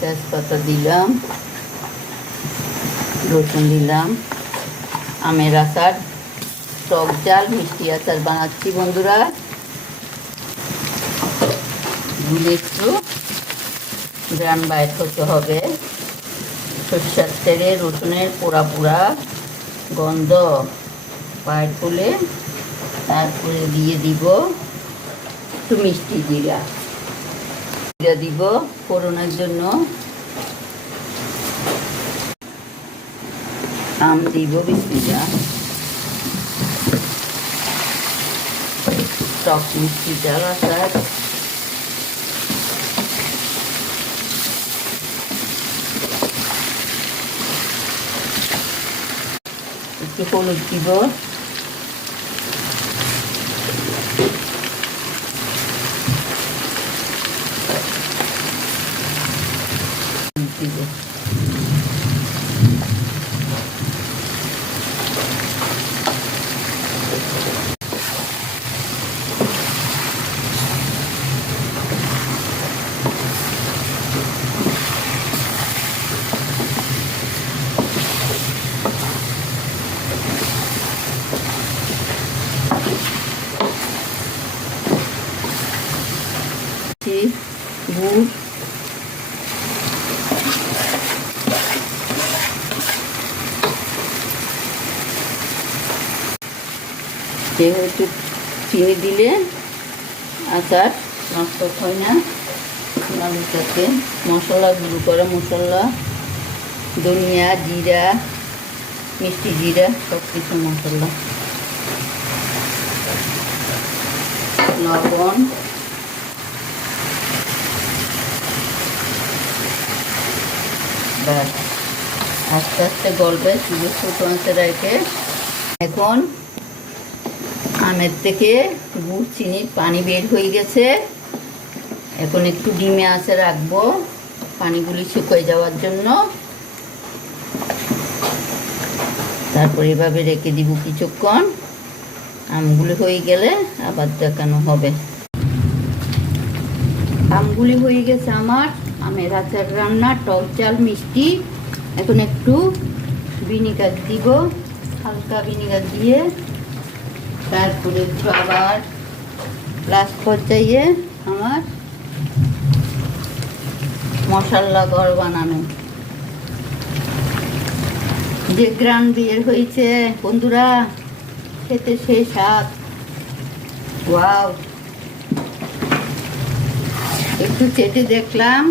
তেজপাতা দিলাম, রসুন দিলাম। আমের আচার, টক ঝাল মিষ্টি আচার বানাচ্ছি বন্ধুরা। দিলে একটু গ্রান বাইর হতে হবে। সরষের তেলে রসুনের পোড়া পোড়া গন্ধ বাইর করলে তারপরে দিয়ে দিব একটু মিষ্টি জিরা দিব ফোড়নের জন্য। আম দিব মিষ্টিটা, টক মিষ্টি ঝাল আচার। একটু হলুদ দিব, দিব গুড়, যেহেতু চিনি দিলে আচার নষ্ট হয় না। আলুটাকে মশলা, গুঁড়ো করা মশলা, ধনিয়া, জিরা, মিষ্টি জিরা, সব কিছু মশলা, লবণ, ব্যাস আস্তে আস্তে গলবে শুধু ছোটো আঁচে রেখে। এখন আমের থেকে গুড় চিনির পানি বের হয়ে গেছে। এখন একটু ডিমে আঁচে রাখবো পানিগুলি শুকিয়ে যাওয়ার জন্য। তারপর এভাবে রেখে দিব কিছুক্ষণ। আমগুলি হয়ে গেলে আবার দেখানো হবে। আমগুলি হয়ে গেছে আমার। আমের আচার রান্না, টক ঝাল মিষ্টি। এখন একটু ভিনিগার দিব, হালকা ভিনিগার দিয়ে তারপরে একটু আবার লাস্ট পর্যায়ে আমার মশলা ঘর বানানো। যে গ্রান বের হয়েছে বন্ধুরা, খেতে সেই স্বাদ। ওয়াও, একটু চেটে দেখলাম